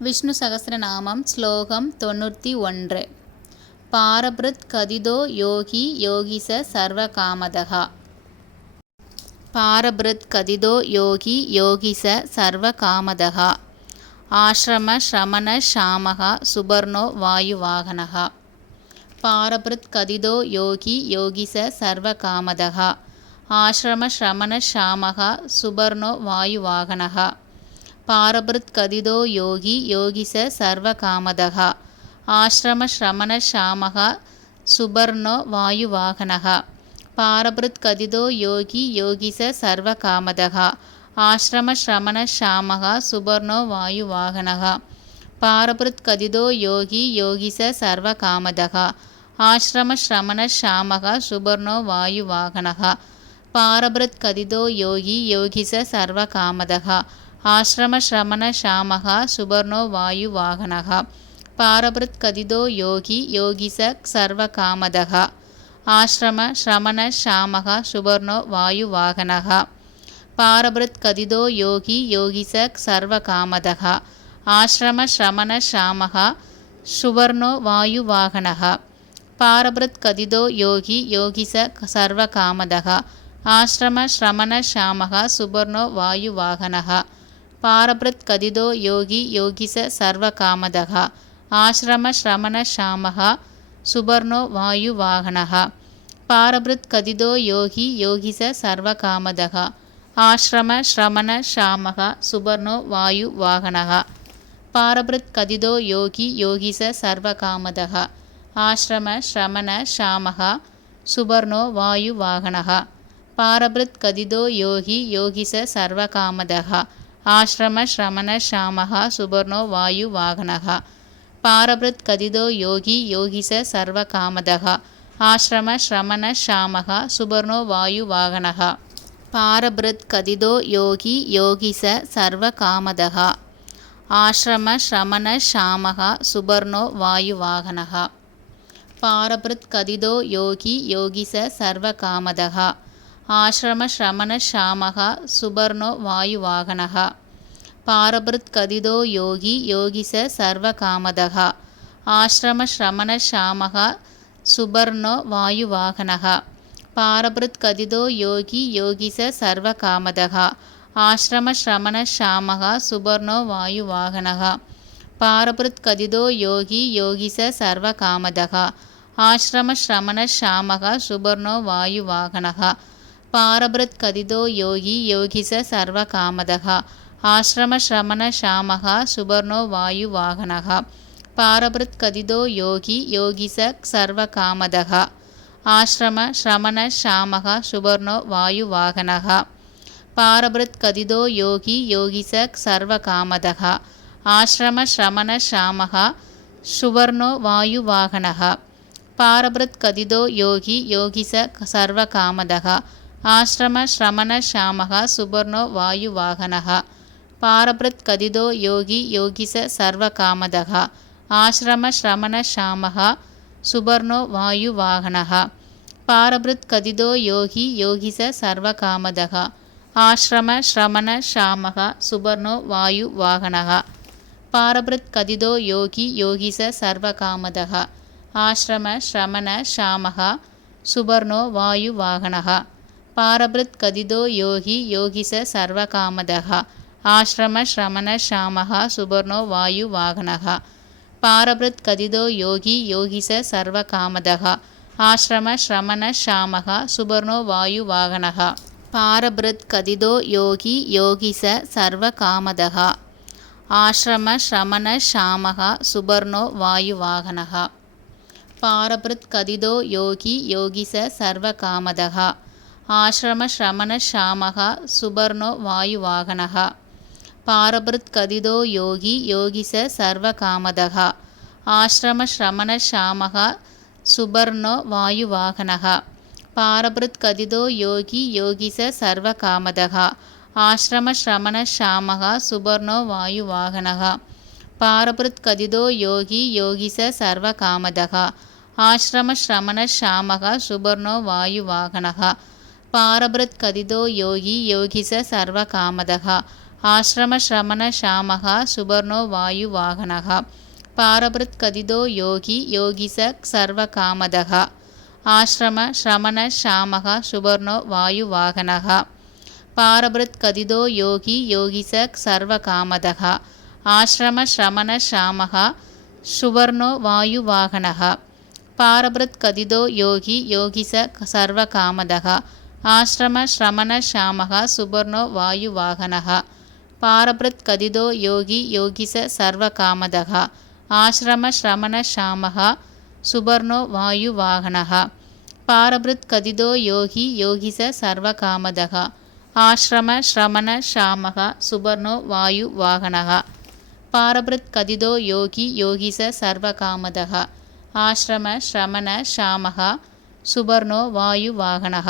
விஷ்ணு சகஸ்ரநாமம் ஸ்லோகம் 91. பாரபிருத் கதிதோ யோகி யோகிச சர்வகாமதஹ. பாரபிருத் கதிதோ யோகி யோகிச சர்வகாமதஹ. ஆஶ்ரம ஶ்ரமண ஷாமஹ சுபர்ணோ வாயுவாகனஹ. பாரபிருத் கதிதோ யோகி யோகிச சர்வகாமதஹ. ஆஶ்ரம ஶ்ரமண ஷாமஹ சுபர்ணோ வாயுவாகனஹ. பாரபிருத் கதிதோ யோகி யோகிச சர்வகாமதஹ. ஆஶ்ரம ஶ்ரமண ஷாமஹ சுபர்ணோ வாயுவாகனஹ. பாரபிருத் கதிதோ யோகி யோகிச சர்வகாமதஹ. ஆஶ்ரம ஶ்ரமண ஷாமஹ சுபர்ணோ வாயுவாகனஹ. பாரபிருத் கதிதோ யோகி யோகிச சர்வகாமதஹ. ஆஶ்ரம ஶ்ரமண ஷாமஹ சுபர்ணோ வாயுவாகனஹ. பாரபிருத் கதிதோ யோகி யோகிச சர்வகாமதஹ. ஆஶ்ரம ஶ்ரமண ஷாமஹ சுபர்ணோ வாயுவாகனஹ. பாரபிருத் கதிதோ யோகி யோகிச சர்வகாமதஹ. ஆஶ்ரம ஶ்ரமண ஷாமஹ சுபர்ணோ வாயுவாகனஹ. பாரபிருத் கதிதோ யோகி யோகிச சர்வகாமதஹ. ஆஶ்ரம ஶ்ரமண ஷாமஹ சுபர்ணோ வாயுவாகனஹ. பாரபிருத் கதிதோ யோகி யோகிச சர்வகாமதஹ. ஆஶ்ரம ஶ்ரமண ஷாமஹ சுபர்ணோ வாயுவாகனஹ. பாரபிருத் கதிதோ யோகி யோகிச சர்வகாமதஹ. ஆஶ்ரம ஶ்ரமண ஷாமஹ சுபர்ணோ வாயுவாகனஹ. பாரபிருத் கதிதோ யோகி யோகிச சர்வகாமதஹ. ஆஶ்ரம ஶ்ரமண ஷாமஹ சுபர்ணோ வாயுவாகனஹ. பாரபிருத் கதிதோ யோகி யோகிச சர்வகாமதஹ. ஆஶ்ரம ஶ்ரமண ஷாமஹ சுபர்ணோ வாயுவாகனஹ. பாரபிருத் கதிதோ யோகி யோகிச சர்வகாமதஹ. ஆஶ்ரம ஶ்ரமண ஷாமஹ சுபர்ணோ வாயுவாகனஹ. பாரபிருத் கதிதோ யோகி யோகிச சர்வகாமதஹ. ஆஶ்ரம ஶ்ரமண ஷாமஹ சுபர்ணோ வாயுவாகனஹ. பாரபிருத் கதிதோ யோகி யோகிச சர்வகாமதஹ. ஆஶ்ரம ஶ்ரமண ஷாமஹ சுபர்ணோ வாயுவாகனஹ. பாரபிருத் கதிதோ யோகி யோகிச சர்வகாமதஹ. ஆஶ்ரம ஶ்ரமண ஷாமஹ சுபர்ணோ வாயுவாகனஹ. பாரபிருத் கதிதோ யோகி யோகிச சர்வகாமதஹ. ஆஶ்ரம ஶ்ரமண ஷாமஹ சுபர்ணோ வாயுவாகனஹ. பாரபிருத் கதிதோ யோகி யோகிச சர்வகாமதஹ. ஆஶ்ரம ஶ்ரமண ஷாமஹ சுபர்ணோ வாயுவாகனஹ. பாரபிருத் கதிதோ யோகி யோகிச சர்வகாமதஹ. ஆஶ்ரம ஶ்ரமண ஷாமஹ சுபர்ணோ வாயுவாகனஹ. பாரபிருத் கதிதோ யோகி யோகிச சர்வகாமதஹ. ஆஶ்ரம ஶ்ரமண ஷாமஹ சுபர்ணோ வாயுவாகனஹ. பாரபிருத் கதிதோ யோகி யோகிச சர்வகாமதஹ. ஆஶ்ரம ஶ்ரமண ஷாமஹ சுபர்ணோ வாயுவாகனஹ. பாரபிருத் கதிதோ யோகி யோகிச சர்வகாமதஹ. ஆஶ்ரம ஶ்ரமண ஷாமஹ சுபர்ணோ வாயுவாகனஹ. பாரபிருத் கதிதோ யோகி யோகிச சர்வகாமதஹ. ஆஶ்ரம ஶ்ரமண ஷாமஹ சுபர்ணோ வாயுவாகனஹ. பாரபிருத் கதிதோ யோகி யோகிச சர்வகாமதஹ. ஆஶ்ரம ஶ்ரமண ஷாமஹ சுபர்ணோ வாயுவாகனஹ. பாரபிருத் கதிதோ யோகி யோகிச சர்வகாமதஹ. ஆஶ்ரம ஶ்ரமண ஷாமஹ சுபர்ணோ வாயுவாகனஹ. பாரபிருத் கதிதோ யோகி யோகிச சர்வகாமதஹ. ஆஶ்ரம ஶ்ரமண ஷாமஹ சுபர்ணோ வாயுவாகனஹ. பாரபிருத் கதிதோ யோகி யோகிச சர்வகாமதஹ. ஆஶ்ரம ஶ்ரமண ஷாமஹ சுபர்ணோ வாயுவாகனஹ. பாரபிருத் கதிதோ யோகி யோகிச சர்வகாமதஹ. ஆஶ்ரம ஶ்ரமண ஷாமஹ சுபர்ணோ வாயுவாகனஹ. பாரபிருத் கதிதோ யோகி யோகிச சர்வகாமதஹ. ஆஶ்ரம ஶ்ரமண ஷாமஹ சுபர்ணோ வாயுவாகனஹ. பாரபிருத் கதிதோ யோகி யோகிச சர்வகாமதஹ. ஆஶ்ரம ஶ்ரமண ஷாமஹ சுபர்ணோ வாயுவாகனஹ. பாரபிருத் கதிதோ யோகி யோகிச சர்வகாமதஹ. ஆஶ்ரம ஶ்ரமண ஷாமஹ சுபர்ணோ வாயுவாகனஹ. பாரபிருத் கதிதோ யோகி யோகிச சர்வகாமதஹ. ஆஶ்ரம ஶ்ரமண ஷாமஹ சுபர்ணோ வாயுவாகனஹ. பாரபிருத் கதிதோ யோகி யோகிச சர்வகாமதஹ. ஆஶ்ரம ஶ்ரமண ஷாமஹ சுபர்ணோ வாயுவாகனஹ. பாரபிருத் கதிதோ யோகி யோகிச சர்வகாமதஹ. ஆஸ்ரம ஸ்ரமண ஷாமக சுபர்ணோ வாயு வாகனக பாரபிருத் கதிதோ யோகி யோகிச சர்வ காமதக ஆஸ்ரம ஸ்ரமண ஷாமக சுபர்ணோ வாயு வாகனக பாரபிருத் கதிதோ யோகி யோகிச சர்வ காமதக ஆஸ்ரம ஸ்ரமண ஷாமக சுபர்ணோ வாயு வாகனக பாரபிருத் கதிதோ யோகி யோகிச சர்வ காமதக ஆஸ்ரம ஸ்ரமண ஷாமக சுபர்ணோ வாயு வாகனக பாரபிருத் கதிதோ யோகி யோகிச சர்வ காமதக ஆஸ்ரம ஸ்ரமண ஷாமக சுபர்ணோ வாயு வாகனக பாரபிருத் கதிதோ யோகி யோகிச சர்வ காமதக ஆஸ்ரம ஸ்ரமண ஷாமக சுபர்ணோ வாயு வாகனக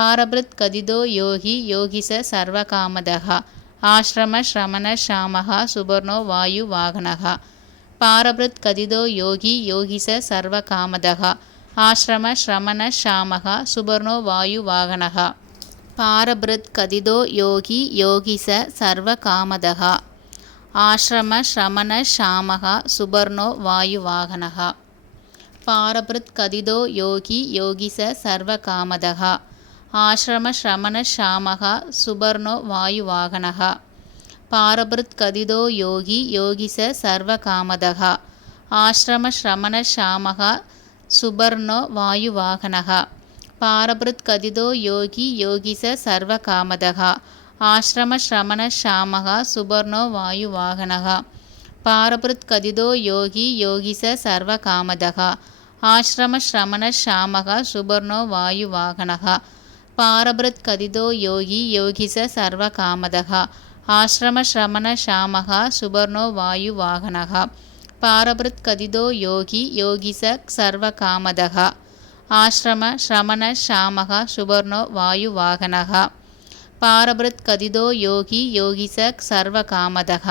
பாரபிருத் கதிதோ யோகி யோகிச சர்வ காமதக ஆஸ்ரம ஸ்ரமண ஷாமக சுபர்ணோ வாயு வாகனக பாரபிருத் கதிதோ யோகி யோகிச சர்வ காமதக ஆஸ்ரம ஸ்ரமண ஷாமக சுபர்ணோ வாயு வாகனக பாரபிருத் கதிதோ யோகி யோகிச சர்வ காமதக ஆஸ்ரம ஸ்ரமண ஷாமக சுபர்ணோ வாயு வாகனக பாரபிருத் கதிதோ யோகி யோகிச சர்வ காமதக ஆஸ்ரம ஸ்ரமண ஷாமக சுபர்ணோ வாயு வாகனக பாரபிருத் கதிதோ யோகி யோகிச சர்வ காமதக ஆஸ்ரம ஸ்ரமண ஷாமக சுபர்ணோ வாயு வாகனக பாரபிருத் கதிதோ யோகி யோகிச சர்வ காமதக ஆஸ்ரம ஸ்ரமண ஷாமக சுபர்ணோ வாயு வாகனக பாரபிருத் கதிதோ யோகி யோகிச சர்வ காமதக ஆஸ்ரம ஸ்ரமண ஷாமக சுபர்ணோ வாயு வாகனக பாரபிருத் கதிதோ யோகி யோகிச சர்வ காமதக ஆஸ்ரம ஸ்ரமண ஷாமக சுபர்ணோ வாயு வாகனக பாரபிருத் கதிதோ யோகி யோகிச சர்வ காமதக ஆஸ்ரம ஸ்ரமண ஷாமக சுபர்ணோ வாயு வாகனக பாரபிருத் கதிதோ யோகி யோகிச சர்வ காமதக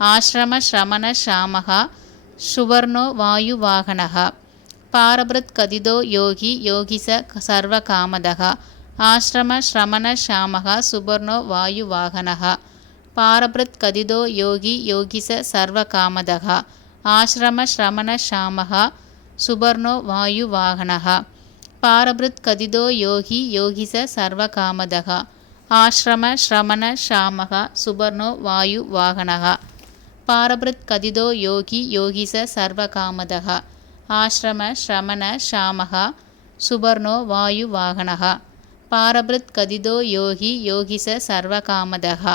ஆஸ்ரம ஸ்ரமண ஷாமக சுபர்ணோ வாயு வாகனக பாரபிருத் கதிதோ யோகி யோகிச சர்வ காமதக ஆஸ்ரம ஸ்ரமண ஷாமக சுபர்ணோ வாயு வாகனக பாரபிருத் கதிதோ யோகி யோகிச சர்வ காமதக ஆஸ்ரம ஸ்ரமண ஷாமக சுபர்ணோ வாயு வாகனக பாரபிருத் கதிதோ யோகி யோகிச சர்வ காமதக ஆஸ்ரம ஸ்ரமண ஷாமக சுபர்ணோ வாயு வாகனக பாரபிருத் கதிதோ யோகி யோகிச சர்வ காமதக ஆஸ்ரம ஸ்ரமண ஷாமக சுபர்ணோ வாயு வாகனக பாரபிருத் கதிதோ யோகி யோகிச சர்வ காமதக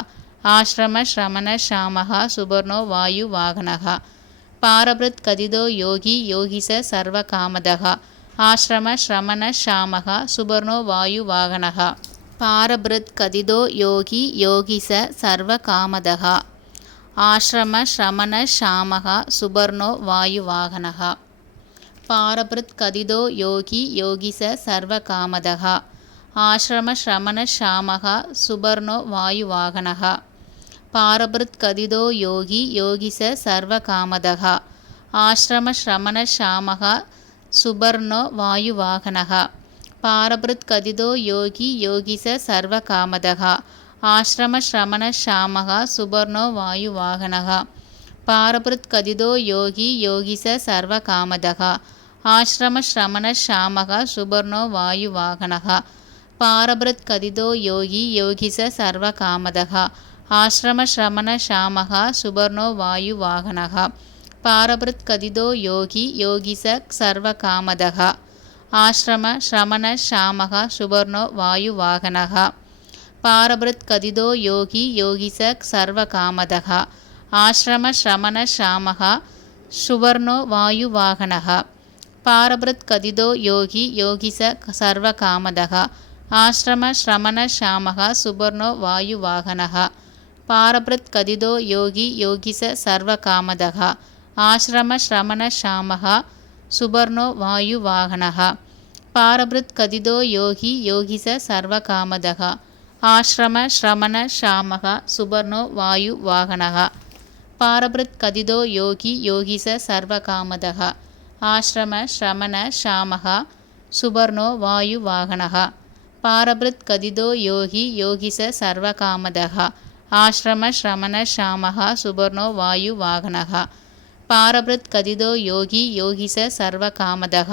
ஆஸ்ரம ஸ்ரமண ஷாமக சுபர்ணோ வாயு வாகனக பாரபிருத் கதிதோ யோகி யோகிச சர்வ காமதக ஆஸ்ரம ஸ்ரமண ஷாமக சுபர்ணோ வாயு வாகனக பாரபிருத் கதிதோ யோகி யோகிச சர்வ காமதக ஆஸ்ரம ஸ்ரமண ஷாமக சுபர்ணோ வாயு வாகனக பாரபிருத் கதிதோ யோகி யோகிச சர்வ காமதக ஆஸ்ரம ஸ்ரமண ஷாமக சுபர்ணோ வாயு வாகனக பாரபிருத் கதிதோ யோகி யோகிச சர்வ காமதக ஆஸ்ரம ஸ்ரமண ஷாமக சுபர்ணோ வாயு வாகனக பாரபிருத் கதிதோ யோகி யோகிச சர்வ காமதக ஆஸ்ரம ஸ்ரமண ஷாமக சுபர்ணோ வாயு வாகனக பாரபிருத் கதிதோ யோகி யோகிச சர்வ காமதக ஆஸ்ரம ஸ்ரமண ஷாமக சுபர்ணோ வாயு வாகனக பாரபிருத் கதிதோ யோகி யோகிச சர்வ காமதக ஆஸ்ரம ஸ்ரமண ஷாமக சுபர்ணோ வாயு வாகனக பாரபிருத் கதிதோ யோகி யோகிச சர்வ காமதக ஆஸ்ரம ஸ்ரமண ஷாமக சுபர்ணோ வாயு வாகனக பாரபிருத் கதிதோ யோகி யோகிச சர்வ காமதக ஆஸ்ரம ஸ்ரமண ஷாமக சுபர்ணோ வாயு வாகனக பாரபிருத் கதிதோ யோகி யோகிச சர்வ காமதக ஆஸ்ரம ஸ்ரமண ஷாமக சுபர்ணோ வாயு வாகனக பாரபிருத் கதிதோ யோகி யோகிச சர்வ காமதக ஆஸ்ரம ஸ்ரமண ஷாமக சுபர்ணோ வாயு வாகனக பாரபிருத் கதிதோ யோகி யோகிச சர்வ காமதக ஆஸ்ரம ஸ்ரமண ஷாமக சுபர்ணோ வாயு வாகனக பாரபிருத் கதிதோ யோகி யோகிச சர்வ காமதக ஆஸ்ரம ஸ்ரமண ஷாமக சுபர்ணோ வாயு வாகனக பாரபிருத் கதிதோ யோகி யோகிச சர்வ காமதக ஆஸ்ரம ஸ்ரமண ஷாமக சுபர்ணோ வாயு வாகனக பாரபிருத் கதிதோ யோகி யோகிச சர்வ காமதக ஆஸ்ரம ஸ்ரமண ஷாமக சுபர்ணோ வாயு வாகனக பாரபிருத் கதிதோ யோகி யோகிச சர்வ காமதக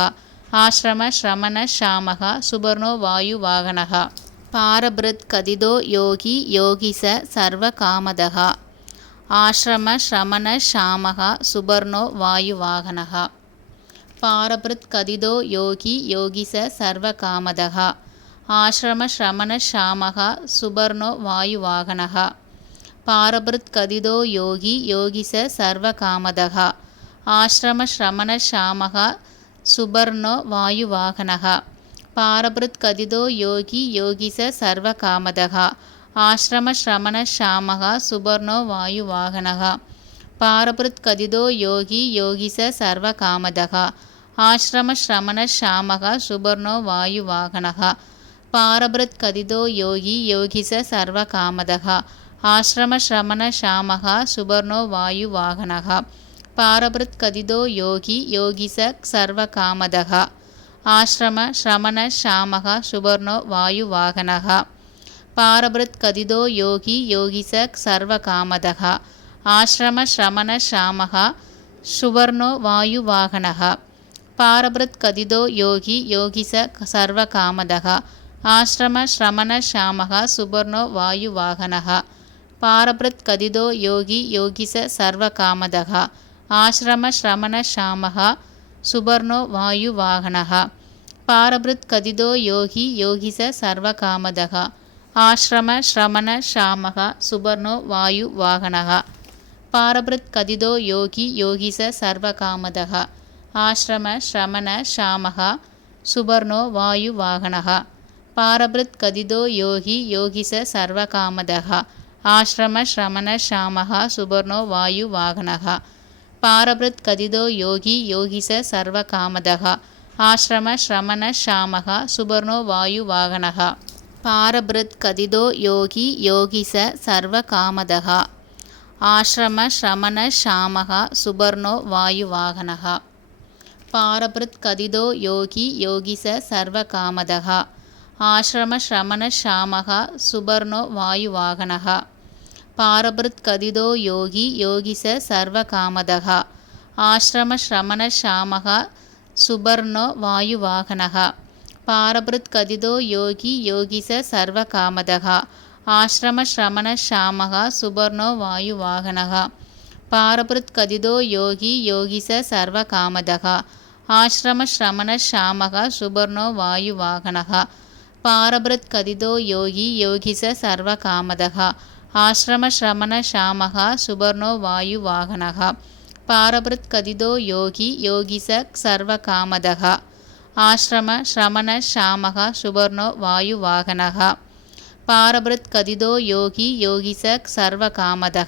ஆஸ்ரம ஸ்ரமண ஷாமக சுபர்ணோ வாயு வாகனக பாரபிருத் கதிதோ யோகி யோகிச சர்வ காமதக ஆஸ்ரம ஸ்ரமண ஷாமக சுபர்ணோ வாயு வாகனக பாரபிருத் கதிதோ யோகி யோகிச சர்வ காமதக ஆஸ்ரம ஸ்ரமண ஷாமக சுபர்ணோ வாயு வாகனக பாரபிருத் கதிதோ யோகி யோகிச சர்வ காமதக ஆஸ்ரம ஸ்ரமண ஷாமக சுபர்ணோ வாயு வாகனக பாரபிருத் கதிதோ யோகி யோகிச சர்வ காமதக ஆஸ்ரம ஸ்ரமண ஷாமக சுபர்ணோ வாயு வாகனக பாரபிருத் கதிதோ யோகி யோகிச சர்வ காமதக ஆஸ்ரம ஸ்ரமண ஷாமக சுபர்ணோ வாயு வாகனக பாரபிருத் கதிதோ யோகி யோகிச சர்வ காமதக ஆஸ்ரம ஸ்ரமண ஷாமக சுபர்ணோ வாயு வாகனக பாரபிருத் கதிதோ யோகி யோகிச சர்வ காமதக ஆஸ்ரம ஸ்ரமண ஷாமக சுபர்ணோ வாயு வாகனக பாரபிருத் கதிதோ யோகி யோகிச சர்வ காமதக ஆஸ்ரம ஸ்ரமண ஷாமக சுபர்ணோ வாயு வாகனக பாரபிருத் கதிதோ யோகி யோகிச சர்வ காமதக ஆஸ்ரம ஸ்ரமண ஷாமக சுபர்ணோ வாயு வாகனக பாரபிருத் கதிதோ யோகி யோகிச சர்வ காமதக ஆஸ்ரம ஸ்ரமண ஷாமக சுபர்ணோ வாயு வாகனக பாரபிருத் கதிதோ யோகி யோகிச சர்வ காமதக ஆஸ்ரம ஸ்ரமண ஷாமக சுபர்ணோ வாயு வாகனக பாரபிருத் கதிதோ யோகி யோகிச சர்வ காமதக ஆஸ்ரம ஸ்ரமண ஷாமக சுபர்ணோ வாயு வாகனக பாரபிருத் கதிதோ யோகி யோகிச சர்வ காமதக ஆஸ்ரம ஸ்ரமண ஷாமக சுபர்ணோ வாயு வாகனக பாரபிருத் கதிதோ யோகி யோகிச சர்வ காமதக ஆஸ்ரம ஸ்ரமண ஷாமக சுபர்ணோ வாயு வாகனக பாரபிருத் கதிதோ யோகி யோகிச சர்வ காமதக ஆஸ்ரம ஸ்ரமண ஷாமக சுபர்ணோ வாயு வாகனக பாரபிருத் கதிதோ யோகி யோகிச சர்வ காமதக ஆஸ்ரம ஸ்ரமண ஷாமக சுபர்ணோ வாயு வாகனக பாரபிருத் கதிதோ யோகி யோகிச சர்வ காமதக ஆஸ்ரம ஸ்ரமண ஷாமக சுபர்ணோ வாயு வாகனக பாரபிருத் கதிதோ யோகி யோகிச சர்வ காமதக ஆஸ்ரம ஸ்ரமண ஷாமக சுபர்ணோ வாயு வாகனக பாரபிருத் கதிதோ யோகி யோகிச சர்வ காமதக ஆஸ்ரம ஸ்ரமண ஷாமக சுபர்ணோ வாயு வாகனக பாரபிருத் கதிதோ யோகி யோகிச சர்வ காமதக ஆஸ்ரம ஸ்ரமண ஷாமக சுபர்ணோ வாயு வாகனக பாரபிருத் கதிதோ யோகி யோகிச சர்வ காமதக ஆஸ்ரம ஸ்ரமண ஷாமக சுபர்ணோ வாயு வாகனக பாரபிருத் கதிதோ யோகி யோகிச சர்வ காமதக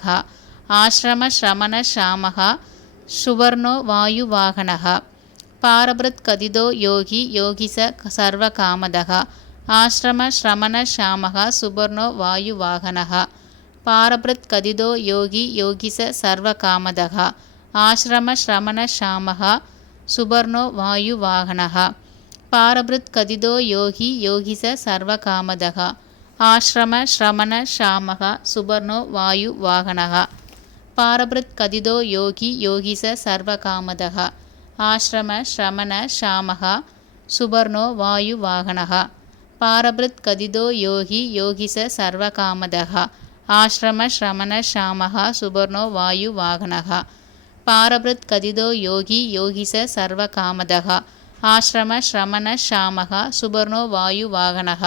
ஆஸ்ரம ஸ்ரமண ஷாமக சுபர்ணோ வாயு வாகனக பாரபிருத் கதிதோ யோகி யோகிச சர்வ காமதக ஆஸ்ரம ஸ்ரமண ஷாமக சுபர்ணோ வாயு வாகனக பாரபிருத் கதிதோ யோகி யோகிச சர்வ காமதக ஆஸ்ரம ஸ்ரமண ஷாமக சுபர்ணோ வாயு வாகனக பாரபிருத் கதிதோ யோகி யோகிச சர்வ காமதக ஆஸ்ரம ஸ்ரமண ஷாமக சுபர்ணோ வாயு வாகனக பாரபிருத் கதிதோ யோகி யோகிச சர்வ காமதக ஆஸ்ரம ஸ்ரமண ஷாமக சுபர்ணோ வாயு வாகனக பாரபிருத் கதிதோ யோகி யோகிச சர்வ காமதக ஆஸ்ரம ஸ்ரமண ஷாமக சுபர்ணோ வாயு வாகனக பாரபிருத் கதிதோ யோகி யோகிச சர்வ காமதக ஆஸ்ரம ஸ்ரமண ஷாமக சுபர்ணோ வாயு வாகனக